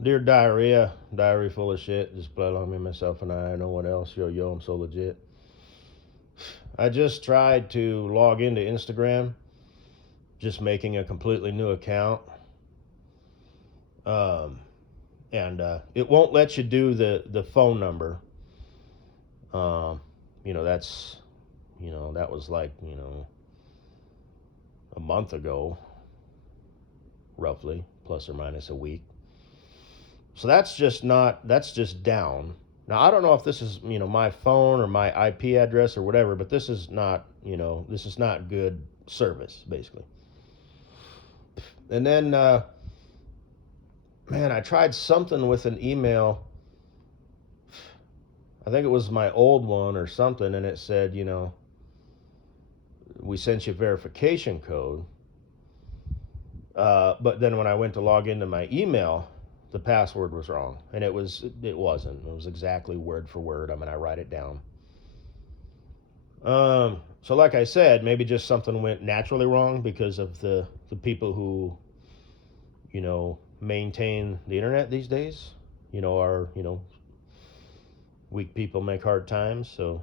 Dear diarrhea, diary full of shit. Just blood on me, myself, and I. No one else. Yo, I'm so legit. I just tried to log into Instagram, just making a completely new account. Um, and it won't let you do the phone number. Um, that's, that was like, a month ago, roughly, plus or minus a week. So that's just down. Now I don't know if this is my phone or my IP address or whatever, but this is not good service basically. And then man, I tried something with an email. I think it was my old one or something, and it said we sent you a verification code. But then when I went to log into my email, the password was wrong, and it wasn't. It was exactly word for word. I mean, I write it down. So like I said, maybe just something went naturally wrong because of the people who maintain the internet these days. Are weak people make hard times. So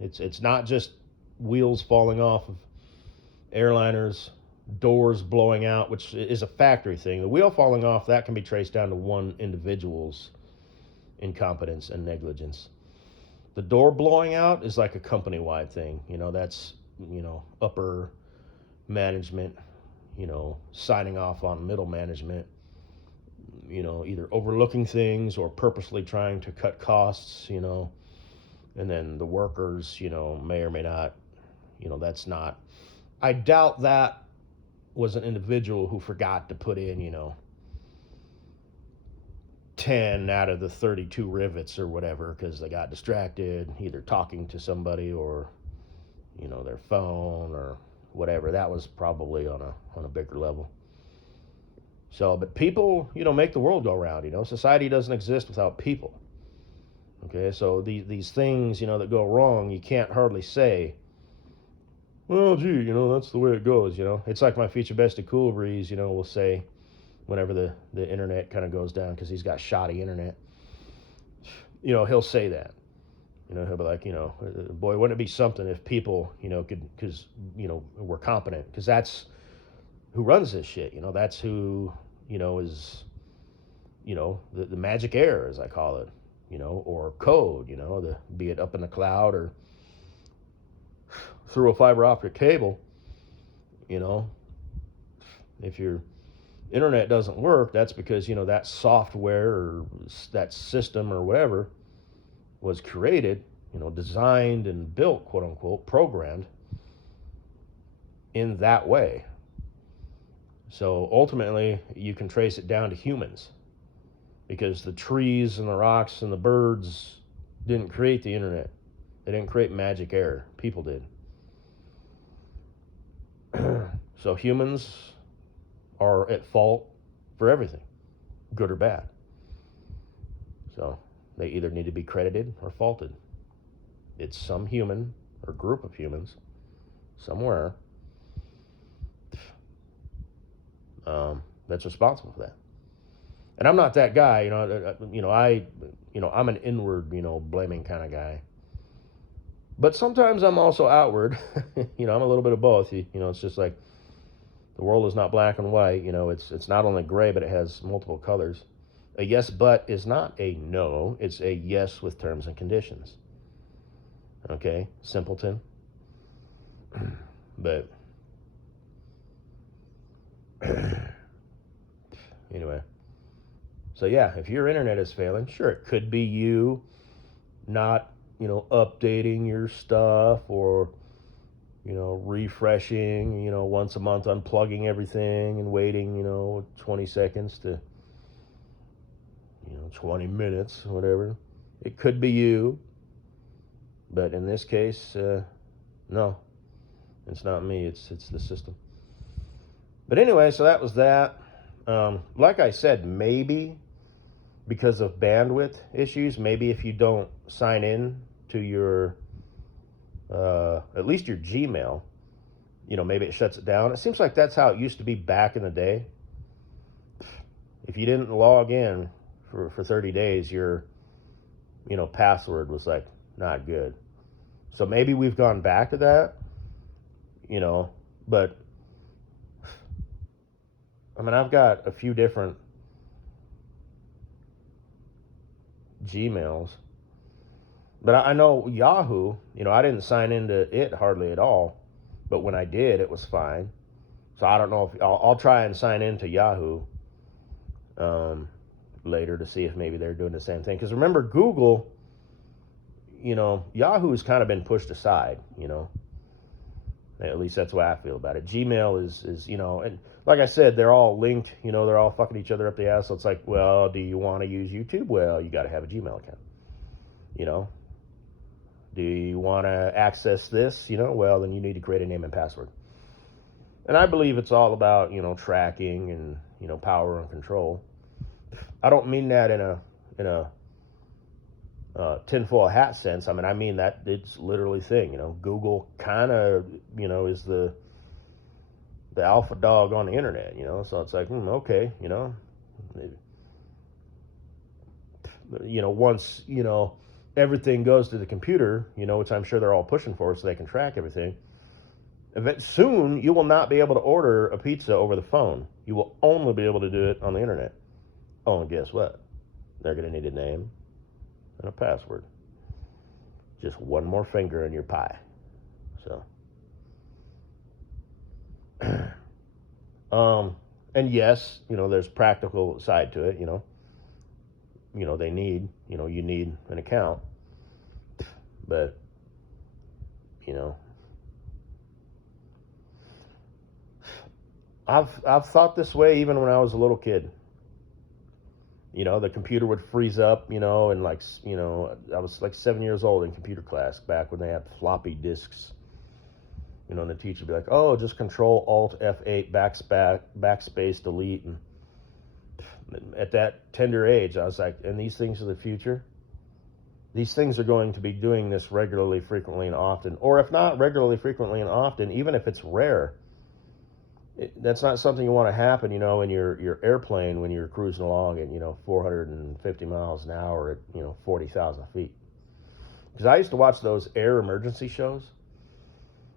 it's not just wheels falling off of airliners, doors blowing out, which is a factory thing. The wheel falling off, that can be traced down to one individual's incompetence and negligence. The door blowing out is like a company-wide thing. That's upper management, signing off on middle management, either overlooking things or purposely trying to cut costs, and then the workers, may or may not, that's not. I doubt that was an individual who forgot to put in, 10 out of the 32 rivets or whatever because they got distracted, either talking to somebody or, their phone or whatever. That was probably on a bigger level. So, but people, make the world go round. Society doesn't exist without people. Okay, so these things, that go wrong, you can't hardly say, well, gee, that's the way it goes. It's like my feature bestie Cool Breeze, will say whenever the internet kind of goes down because he's got shoddy internet. He'll say that. He'll be like, boy, wouldn't it be something if people, could, because, were competent, because that's who runs this shit. That's who, is, the magic air, as I call it, or code, be it up in the cloud or through a fiber optic cable. If your internet doesn't work, that's because, that software or that system or whatever was created, designed and built, quote unquote, programmed in that way. So ultimately, you can trace it down to humans because the trees and the rocks and the birds didn't create the internet. They didn't create magic air. People did. So humans are at fault for everything, good or bad. So they either need to be credited or faulted. It's some human or group of humans somewhere that's responsible for that. And I'm not that guy, I'm an inward, blaming kind of guy. But sometimes I'm also outward. I'm a little bit of both. It's just like the world is not black and white. It's not only gray, but it has multiple colors. A yes but is not a no. It's a yes with terms and conditions. Okay, simpleton. But anyway, so yeah, if your internet is failing, sure, it could be you not, updating your stuff or, refreshing, once a month, unplugging everything and waiting, 20 seconds to, 20 minutes, whatever. It could be you, but in this case, no, it's not me. It's the system. But anyway, so that was that. Like I said, maybe because of bandwidth issues, maybe if you don't sign in to your, at least your Gmail, maybe it shuts it down. It seems like that's how it used to be back in the day. If you didn't log in, for 30 days, your, password was like not good. So maybe we've gone back to that, but I mean, I've got a few different Gmails, but I know Yahoo, I didn't sign into it hardly at all, but when I did, it was fine. So I don't know if I'll try and sign into Yahoo um, later to see if maybe they're doing the same thing. Because remember, Google, Yahoo's kind of been pushed aside, At least that's the way I feel about it. Gmail is and like I said, they're all linked, they're all fucking each other up the ass. So it's like, well, do you want to use YouTube? Well, you got to have a Gmail account, you know. Do you want to access this? Well, then you need to create a name and password. And I believe it's all about, tracking and, power and control. I don't mean that in a tinfoil hat sense. I mean that it's literally thing. Google kind of, is the alpha dog on the internet. So it's like, okay, once everything goes to the computer, which I'm sure they're all pushing for, so they can track everything. Soon, you will not be able to order a pizza over the phone. You will only be able to do it on the internet. Oh, and guess what? They're going to need a name and a password. Just one more finger in your pie. So, and yes, there's practical side to it. They need, you need an account, but I've thought this way even when I was a little kid. The computer would freeze up, and like, I was like 7 years old in computer class back when they had floppy disks. And the teacher would be like, oh, just Control Alt F8 backspace delete. And at that tender age, I was like, and these things are the future? These things are going to be doing this regularly, frequently, and often. Or if not regularly, frequently, and often, even if it's rare, that's not something you want to happen, in your airplane when you're cruising along at, 450 miles an hour at, 40,000 feet. Because I used to watch those air emergency shows,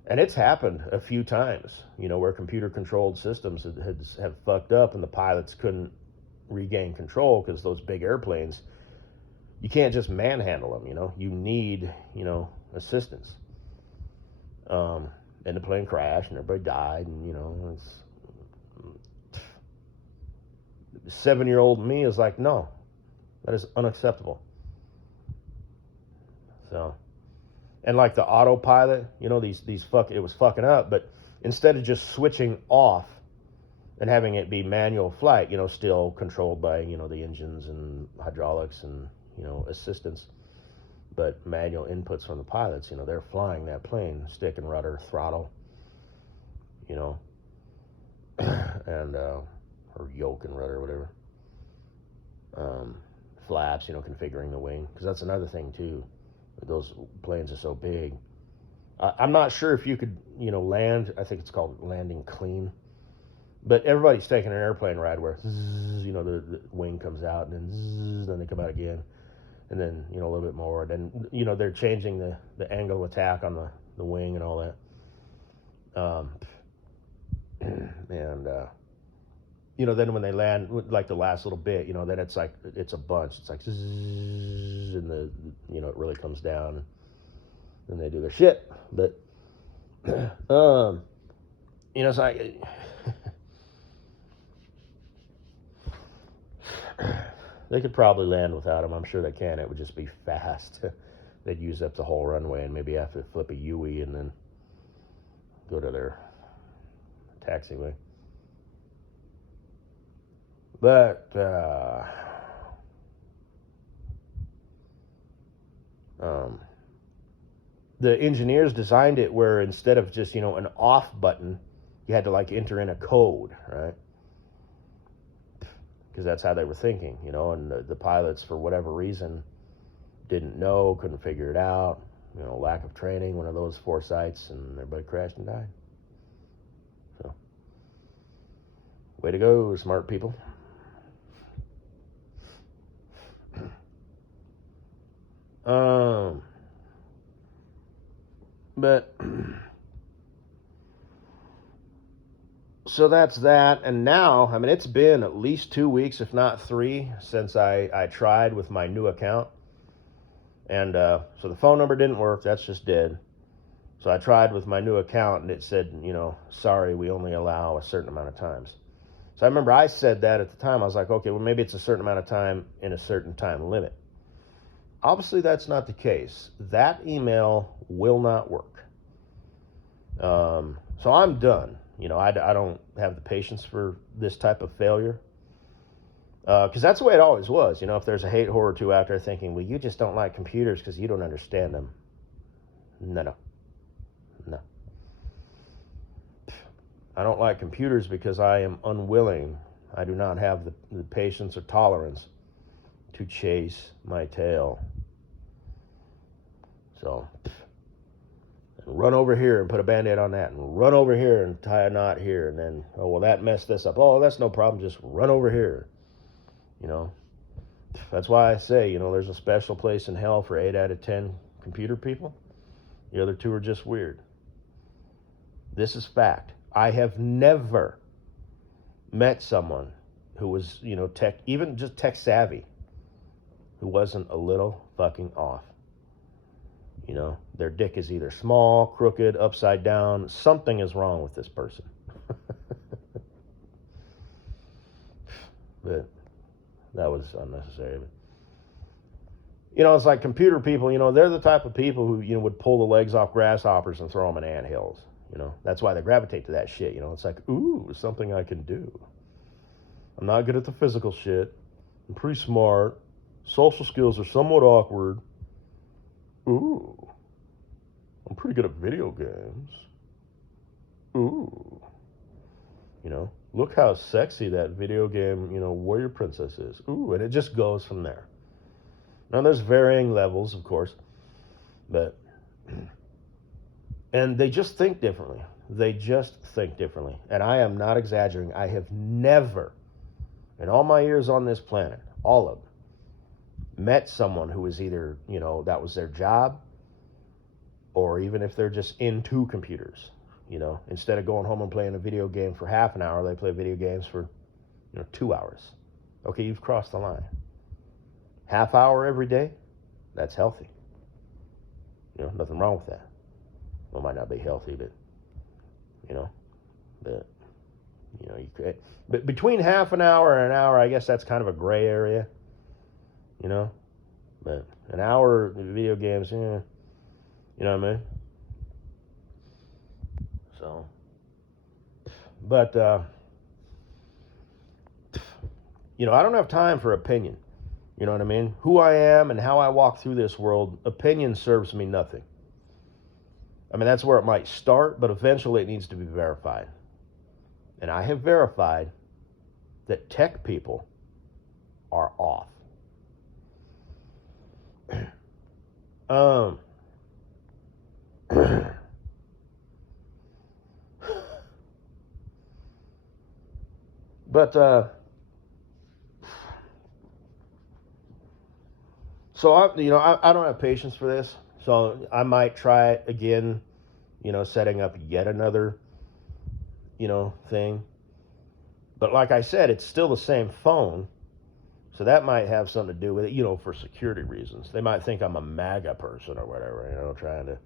and it's happened a few times, where computer-controlled systems have fucked up and the pilots couldn't regain control because those big airplanes, you can't just manhandle them, you need, assistance. And the plane crashed and everybody died, and it's 7-year-old me is like, no, that is unacceptable. So, and like the autopilot, it was fucking up, but instead of just switching off and having it be manual flight, still controlled by, the engines and hydraulics and, assistance, but manual inputs from the pilots, they're flying that plane, stick and rudder, throttle, and, or yoke and rudder, whatever. Flaps, configuring the wing, because that's another thing too. Those planes are so big. I'm not sure if you could, land. I think it's called landing clean. But everybody's taking an airplane ride where, zzz, the wing comes out, and then zzz, then they come out again, and then a little bit more. Then they're changing the angle of attack on the wing and all that. And then when they land, like the last little bit, then it's like it's a bunch. It's like zzz, and it really comes down, and they do their shit. But it's like they could probably land without them. I'm sure they can. It would just be fast. They'd use up the whole runway and maybe have to flip a U-ey and then go to their taxiway. But the engineers designed it where instead of just, an off button, you had to like enter in a code, right? Because that's how they were thinking, and the pilots, for whatever reason, didn't know, couldn't figure it out, lack of training, one of those foresights, and everybody crashed and died. So, way to go, smart people. But so that's that. And now, I mean, it's been at least 2 weeks, if not 3, since I tried with my new account. And so the phone number didn't work. That's just dead. So I tried with my new account, and it said, sorry, we only allow a certain amount of times. So I remember I said that at the time. I was like, okay, well, maybe it's a certain amount of time in a certain time limit. Obviously, that's not the case. That email will not work. So I'm done. I don't have the patience for this type of failure. Because that's the way it always was. If there's a hate horror or two out there thinking, well, you just don't like computers because you don't understand them. No. I don't like computers because I am unwilling. I do not have the patience or tolerance to chase my tail. So, run over here and put a Band-Aid on that, and run over here and tie a knot here, and then, oh, well, that messed this up. Oh, that's no problem. Just run over here. That's why I say, there's a special place in hell for 8 out of 10 computer people. The other 2 are just weird. This is fact. I have never met someone who was, tech, even just tech savvy, who wasn't a little fucking off. Their dick is either small, crooked, upside down. Something is wrong with this person. But that was unnecessary. But, it's like computer people, they're the type of people who, would pull the legs off grasshoppers and throw them in anthills. That's why they gravitate to that shit. It's like, ooh, something I can do. I'm not good at the physical shit. I'm pretty smart. Social skills are somewhat awkward. Ooh, I'm pretty good at video games. Ooh, look how sexy that video game, Warrior Princess is. Ooh, and it just goes from there. Now, there's varying levels, of course, but, and they just think differently. And I am not exaggerating. I have never, in all my years on this planet, all of them, met someone who was either, that was their job, or even if they're just into computers, instead of going home and playing a video game for half an hour, they play video games for, 2 hours. Okay, you've crossed the line. Half hour every day, that's healthy. Nothing wrong with that. Well, it might not be healthy, but, you could. But between half an hour and an hour, I guess that's kind of a gray area, But an hour video games, you know what I mean? So, but, I don't have time for opinion. You know what I mean? Who I am and how I walk through this world, opinion serves me nothing. I mean, that's where it might start, but eventually it needs to be verified. And I have verified that tech people are off. But, so I don't have patience for this. So I might try it again, setting up yet another, thing. But like I said, it's still the same phone. So that might have something to do with it, for security reasons. They might think I'm a MAGA person or whatever, trying to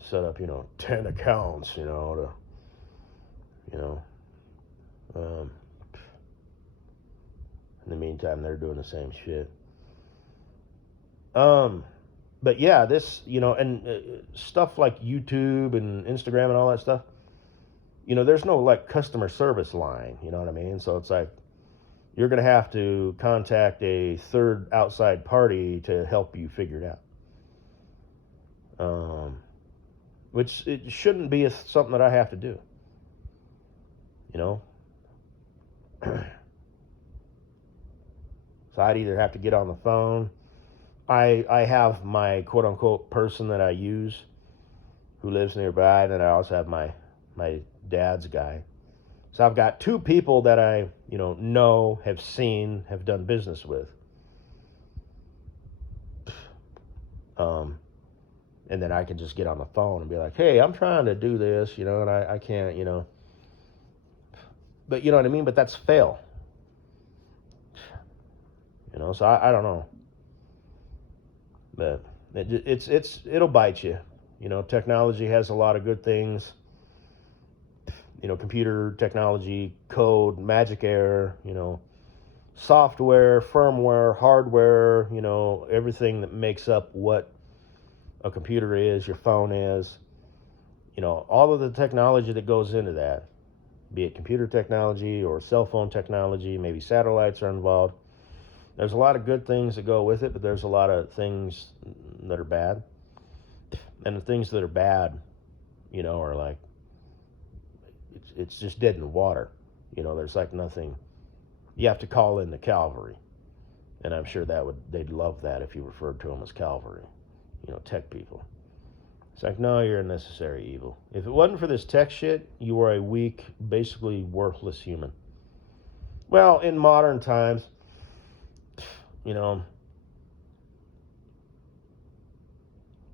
set up, 10 accounts, to, in the meantime, they're doing the same shit. But yeah, this, and stuff like YouTube and Instagram and all that stuff, there's no like customer service line, you know what I mean? So it's like, you're going to have to contact a third outside party to help you figure it out. Which it shouldn't be something that I have to do, So I'd either have to get on the phone. I have my quote-unquote person that I use who lives nearby, and then I also have my dad's guy. So I've got 2 people that I, know, have seen, have done business with. And then I can just get on the phone and be like, hey, I'm trying to do this, and I can't, But you know what I mean? But that's fail, So I don't know. But it'll bite you. Technology has a lot of good things. Computer technology, code, magic error, software, firmware, hardware, everything that makes up what a computer is, your phone is, all of the technology that goes into that, be it computer technology or cell phone technology, maybe satellites are involved. There's a lot of good things that go with it, but there's a lot of things that are bad. And the things that are bad, are like, it's just dead in the water. There's like nothing. You have to call in the cavalry. And I'm sure they'd love that if you referred to them as cavalry, tech people. It's like, no, you're a necessary evil. If it wasn't for this tech shit, you were a weak, basically worthless human. Well, in modern times, you know,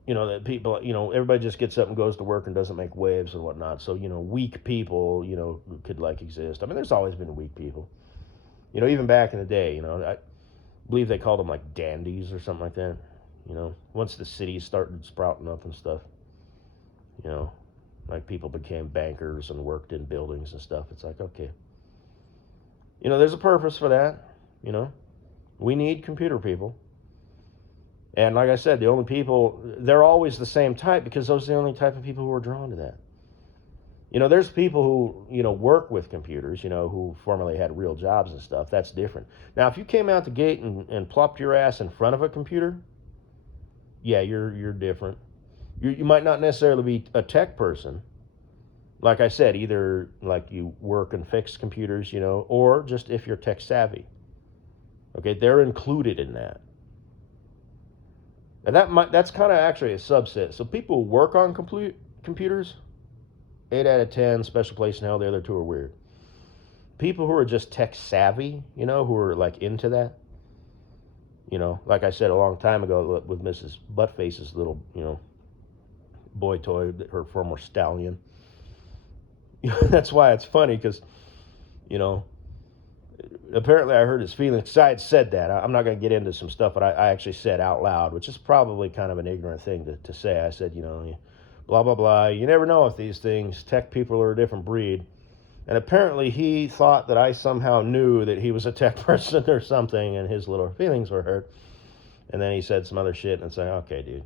that people, everybody just gets up and goes to work and doesn't make waves and whatnot. So, weak people, could like exist. I mean, there's always been weak people. Even back in the day, I believe they called them like dandies or something like that. Once the cities started sprouting up and stuff, you know, like people became bankers and worked in buildings and stuff. It's like, okay, there's a purpose for that. We need computer people. And like I said, the only people, they're always the same type because those are the only type of people who are drawn to that. There's people who, work with computers, who formerly had real jobs and stuff. That's different. Now, if you came out the gate and plopped your ass in front of a computer, yeah, you're different. You might not necessarily be a tech person. Like I said, either like you work and fix computers, or just if you're tech savvy. Okay, they're included in that. And that's kind of actually a subset. So people who work on computers, 8 out of 10, special place in hell. The other two are weird. People who are just tech savvy, who are like into that, like I said a long time ago with Mrs. Buttface's little, boy toy, her former stallion. That's why it's funny because, apparently I hurt his feelings. Because I had said that. I'm not going to get into some stuff, but I actually said out loud, which is probably kind of an ignorant thing to say. I said, blah, blah, blah. You never know with these things. Tech people are a different breed. And apparently he thought that I somehow knew that he was a tech person or something, and his little feelings were hurt. And then he said some other shit, and it's like, okay, dude.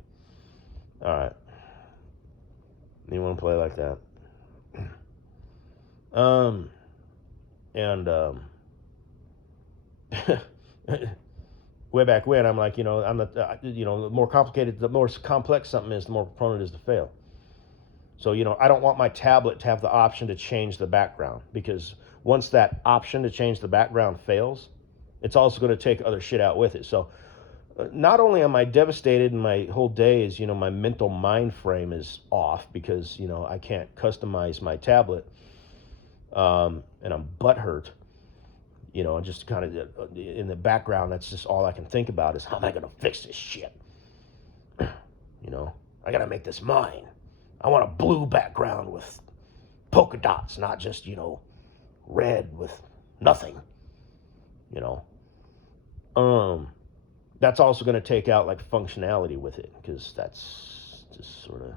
All right. You want to play like that? And way back when, I'm like, I'm the, the more complicated, the more complex something is, the more prone it is to fail. So, I don't want my tablet to have the option to change the background, because once that option to change the background fails, it's also going to take other shit out with it. So not only am I devastated and my whole day is, my mental mind frame is off because, I can't customize my tablet, and I'm butthurt, and just kind of in the background, that's just all I can think about is how am I going to fix this shit? I got to make this mine. I want a blue background with polka dots, not just, red with nothing, That's also going to take out like functionality with it, because that's just sort of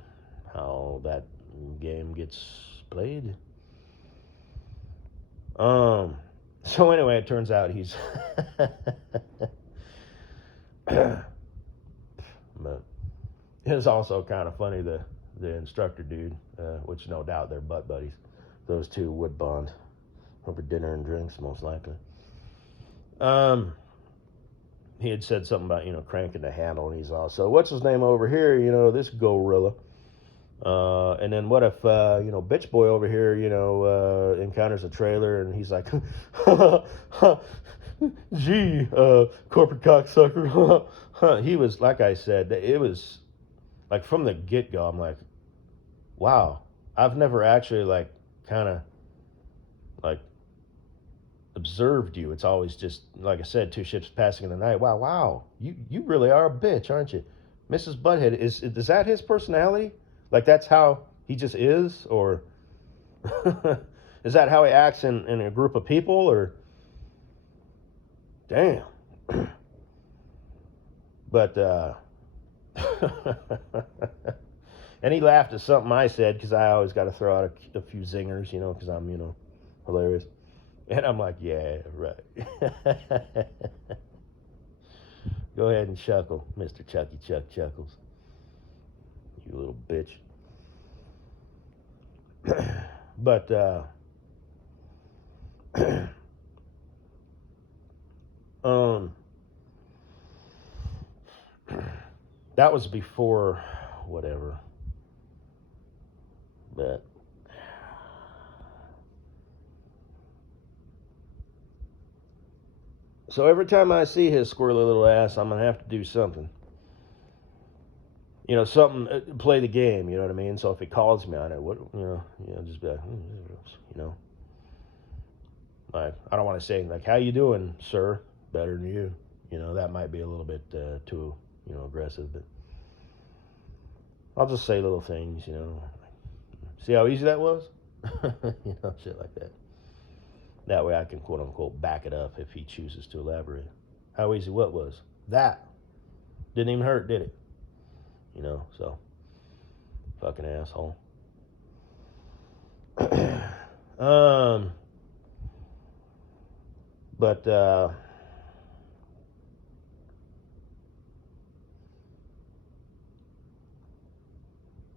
how that game gets played. So anyway, it turns out he's but it's also kind of funny, the instructor dude, which no doubt they're butt buddies. Those two would bond over dinner and drinks, most likely. He had said something about, cranking the handle, and he's also, what's his name over here, this gorilla. And then what if, bitch boy over here, encounters a trailer, and he's like, gee, corporate cocksucker. He was, like I said, it was, like, from the get-go, I'm like, wow, I've never actually, like, kind of, like, observed you. It's always just, like I said, two ships passing in the night. Wow, you really are a bitch, aren't you? Mrs. Butthead, is that his personality? Like that's how he just is, or is that how he acts in a group of people, or damn? But and he laughed at something I said because I always got to throw out a few zingers, because I'm hilarious, and I'm like, yeah, right. Go ahead and chuckle, Mr. Chucky Chuck Chuckles, you little bitch. But um, that was before whatever. But so every time I see his squirrely little ass, I'm gonna have to do something. Something, play the game. You know what I mean? So if he calls me on it, just be like, you know, I don't want to say like, "How you doing, sir?" Better than you. That might be a little bit too, aggressive, but I'll just say little things. See how easy that was? Shit like that. That way I can quote unquote back it up if he chooses to elaborate. How easy what was? That. Didn't even hurt, did it? So fucking asshole. But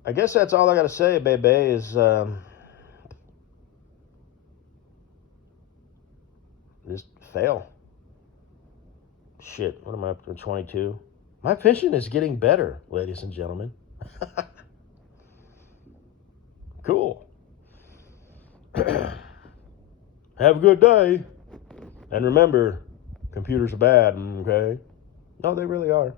I guess that's all I gotta say, baby, is just fail. Shit, what am I up to? 22. My fishing is getting better, ladies and gentlemen. Cool. Have a good day. And remember, computers are bad, okay? No, they really are.